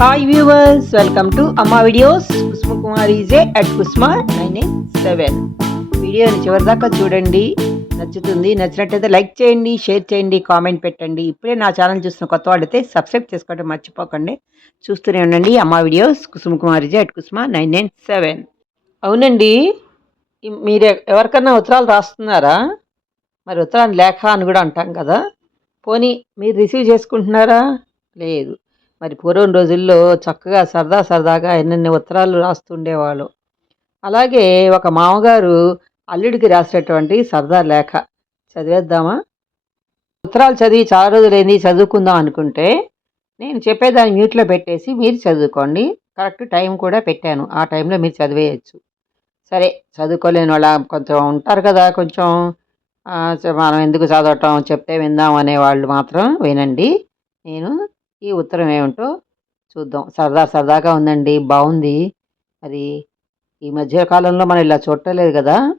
Hi viewers welcome to Amma videos Kusma Kumar EJ at Kusma nine nine seven వీడియోని చివరిదాకా చూడండి. నచ్చుతుంది నచ్చినట్టయితే లైక్ చేయండి షేర్ చేయండి కామెంట్ పెట్టండి. ఇప్పుడే నా ఛానల్ చూస్తున్న కొత్త వాళ్ళైతే సబ్స్క్రైబ్ చేసుకోవడం మర్చిపోకండి. చూస్తూనే ఉండండి Amma videos Kusuma Kumar EJ at Kusuma nine nine seven అవునండి. మీరు ఎవరికన్నా ఉత్తరాలు రాస్తున్నారా? మరి ఉత్తరాన్ని లేఖ అని కూడా అంటాం కదా. పోనీ మీరు రిసీవ్ చేసుకుంటున్నారా? లేదు. మరి పూర్వం రోజుల్లో చక్కగా సరదా సరదాగా ఎన్నెన్ని ఉత్తరాలు రాస్తుండేవాళ్ళు. అలాగే ఒక మామగారు అల్లుడికి రాసినటువంటి సరదా లేఖ. చదివేద్దామా? ఉత్తరాలు చదివి చాలా రోజులైంది చదువుకుందాం అనుకుంటే నేను చెప్పేదాన్ని మ్యూట్లో పెట్టేసి మీరు చదువుకోండి. కరెక్ట్ టైం కూడా పెట్టాను. ఆ టైంలో మీరు చదివేయచ్చు. సరే చదువుకోలేని వాళ్ళ కొంచెం ఉంటారు కదా కొంచెం మనం ఎందుకు చదవటం చెప్తే విందాం అనేవాళ్ళు మాత్రం వినండి. నేను ఈ ఉత్తరం ఏమిటో చూద్దాం. సరదా సరదాగా ఉందండి. బాగుంది. మరి ఈ మధ్య కాలంలో మనం ఇలా చూడలేదు కదా.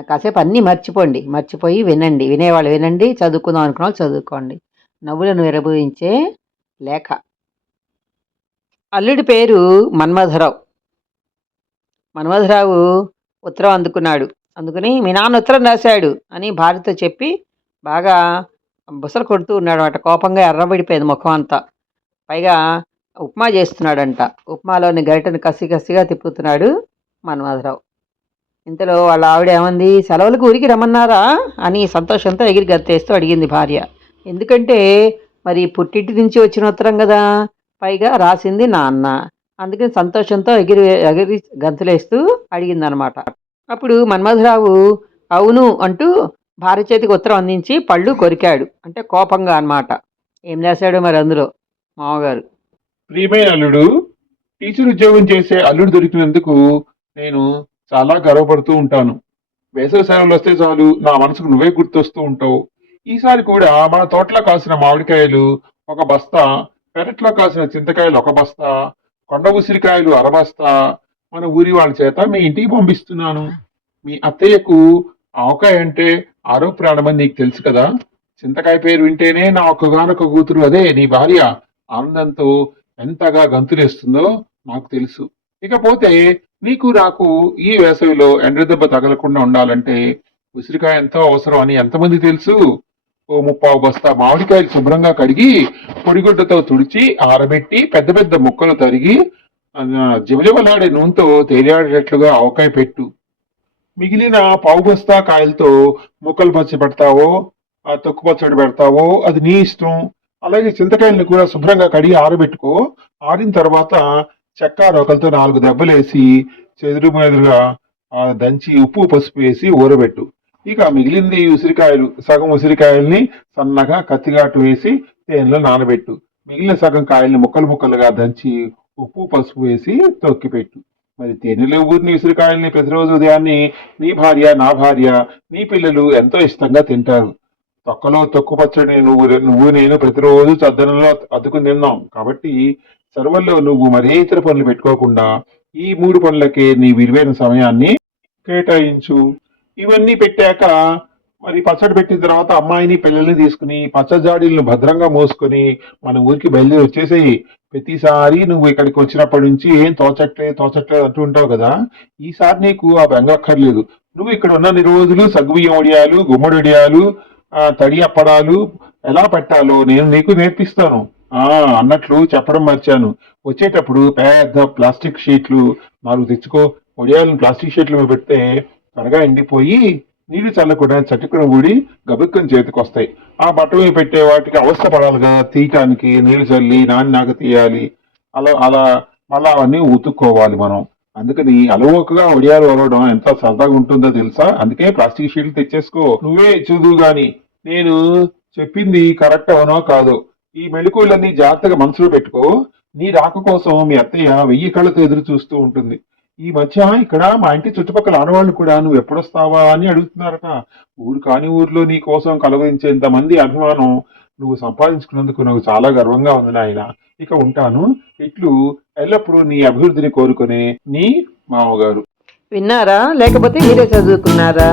కాసేపు అన్నీ మర్చిపోండి. మర్చిపోయి వినండి. వినేవాళ్ళు వినండి. చదువుకుందాం అనుకున్న వాళ్ళు చదువుకోండి. నవ్వులను విరబోయించే లేఖ. అల్లుడి పేరు మన్మధరావు. మన్మధరావు ఉత్తరం అందుకున్నాడు. అందుకని మీ నాన్న ఉత్తరం రాశాడు అని భార్యతో చెప్పి బాగా బుసలు కొడుతూ ఉన్నాడు అట కోపంగా ఎర్రబడిపోయింది ముఖం అంతా. పైగా ఉప్మా చేస్తున్నాడంట. ఉప్మాలోని గరిటను కసి కసిగా తిప్పుతున్నాడు మన్మధరావు. ఇంతలో వాళ్ళ ఆవిడ ఏమంది సెలవులకు ఊరికి రమ్మన్నారా? అని సంతోషంతో ఎగిరి గత్తేస్తూ అడిగింది భార్య. ఎందుకంటే మరి పుట్టింటి నుంచి వచ్చిన ఉత్తరం కదా. పైగా రాసింది నాన్న. అందుకని సంతోషంతో ఎగిరి ఎగిరి గంతులేస్తూ అడిగిందనమాట. అప్పుడు మన్మధరావు అవును అంటూ భార్య చేతికి ఉత్తరం అందించి పళ్ళు కొరికాడు. అంటే కోపంగా అనమాట. ఏం రాశాడో మరి అందులో? మామగారు. ప్రియమైన అల్లుడు టీచర్ ఉద్యోగం చేసే అల్లుడు దొరికినందుకు నేను చాలా గర్వపడుతూ ఉంటాను. వేసవి సెలవులు వస్తే చాలు నా మనసుకు నువ్వే గుర్తొస్తూ ఉంటావు. ఈసారి కూడా మన తోటలో కాసిన మామిడికాయలు ఒక బస్తా పెరట్లో కాసిన చింతకాయలు ఒక బస్తా కొండ ఉసిరికాయలు అరబస్తా మన ఊరి వాళ్ళ చేత మీ ఇంటికి పంపిస్తున్నాను. మీ అత్తయ్యకు ఆవకాయ అంటే ఆరో ప్రాణమని నీకు తెలుసు కదా? చింతకాయ పేరు వింటేనే నా ఒక్కగానొక్క కూతురు అదే నీ భార్య. ఆనందంతో ఎంతగా గంతులేస్తుందో నాకు తెలుసు. ఇకపోతే నీకు నాకు ఈ వేసవిలో ఎండ్రదెబ్బ తగలకుండా ఉండాలంటే ఉసిరికాయ ఎంతో అవసరం అని ఎంతమంది తెలుసు? ఓ ముప్పావు బస్తా మామిడికాయలు శుభ్రంగా కడిగి పొడిగుడ్డతో తుడిచి ఆరబెట్టి పెద్ద పెద్ద ముక్కలు తరిగి జిమజిమలాడే నూనెతో తేలియాడేటట్లుగా ఆవకాయ పెట్టు. మిగిలిన పావు బస్తా కాయలతో ముక్కలు పచ్చి పెడతావో ఆ తొక్కు పచ్చడి పెడతావో అది నీ ఇష్టం. అలాగే చింతకాయలను కూడా శుభ్రంగా కడిగి ఆరబెట్టుకో. ఆరిన తర్వాత చెక్క రొకలతో నాలుగు దెబ్బలేసి చెదురు మెదురుగా దంచి ఉప్పు పసుపు వేసి ఊరబెట్టు. ఇక మిగిలింది ఉసిరికాయలు సగం ఉసిరికాయల్ని సన్నగా కత్తిగాటు వేసి తేనెలో నానబెట్టు. మిగిలిన సగం కాయల్ని ముక్కలు ముక్కలుగా దంచి ఉప్పు పసుపు వేసి తొక్కిపెట్టు. మరి తేనెలో ఊరిని ఉసిరికాయల్ని ప్రతిరోజు ఉదయాన్నే నీ భార్య నా భార్య నీ పిల్లలు ఎంతో ఇష్టంగా తింటారు. తొక్కలో తొక్కు పచ్చడి నువ్వు నువ్వు నేను ప్రతిరోజు చద్దనంలో అద్దుకుని తిన్నాం. కాబట్టి సర్వల్లో నువ్వు మరే ఇతర పనులు పెట్టుకోకుండా ఈ మూడు పనులకే నీ విలువైన సమయాన్ని కేటాయించు. ఇవన్నీ పెట్టాక మరి పచ్చడి పెట్టిన తర్వాత అమ్మాయిని పిల్లల్ని తీసుకుని పచ్చజాడీలను భద్రంగా మోసుకొని మన ఊరికి బయలుదేరి వచ్చేసేయి. ప్రతిసారి నువ్వు ఇక్కడికి వచ్చినప్పటి నుంచి ఏం తోచట్లే తోచట్లే అంటూ ఉంటావు కదా? ఈసారి నీకు ఆ బెంగ అక్కర్లేదు. నువ్వు ఇక్కడ ఉన్న రోజులు సగ్గుబియ్యం వడియాలు గుమ్మడి వడియాలు తడి అప్పడాలు ఎలా పెట్టాలో నేను నీకు నేర్పిస్తాను. ఆ అన్నట్లు చెప్పడం మర్చాను. వచ్చేటప్పుడు పెద్ద ప్లాస్టిక్ షీట్లు నాలుగు తెచ్చుకో. ఒడియాలను ప్లాస్టిక్ షీట్లు మీద పెడితే త్వరగా ఎండిపోయి నీళ్ళు చల్లకుండా చట్టుకుని ఊడి గబుక్కని చేతికి వస్తాయి ఆ బట్ట మీద పెట్టే వాటికి అవస్థ పడాలిగా. తీయటానికి నీళ్ళు చల్లి నాని నాక తీయాలి. అలా అలా మళ్ళా అవన్నీ ఉతుక్కోవాలి మనం. అందుకని అలవోకగా వడియాలు వలవడం ఎంత సరదాగా ఉంటుందో తెలుసా? అందుకే ప్లాస్టిక్ షీట్లు తెచ్చేసుకో. నువ్వే చూదు గాని నేను చెప్పింది కరెక్ట్ అవునో కాదో? ఈ మెళుకువలన్నీ జాగ్రత్తగా మనసులో పెట్టుకో. నీ రాక కోసం మీ అత్తయ్య వెయ్యి కళ్ళతో ఎదురు చూస్తూ ఉంటుంది. ఈ మధ్య ఇక్కడ మా ఇంటి చుట్టుపక్కల ఆడవాళ్ళు కూడా నువ్వు ఎప్పుడొస్తావా అని అడుగుతున్నారట. ఊరు కాని ఊర్లో నీ కోసం కలవరించేంత మంది అభిమానం నువ్వు సంపాదించుకున్నందుకు నాకు చాలా గర్వంగా ఉంది నాయన. ఇక ఉంటాను. ఇట్లు ఎల్లప్పుడూ నీ అభివృద్ధిని కోరుకునే నీ మామగారు. విన్నారా? లేకపోతే మీరే చదువుకున్నారా?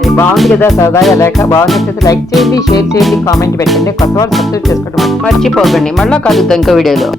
అది బాగుంది కదా సరదాగా లేక బాగున్నట్లయితే లైక్ చేయండి షేర్ చేయండి కామెంట్ పెట్టండి. కొత్త వాళ్ళు సబ్స్క్రైబ్ చేసుకోవడం మర్చిపోకండి. మళ్ళీ కలుద్దాం ఇంకో వీడియోలో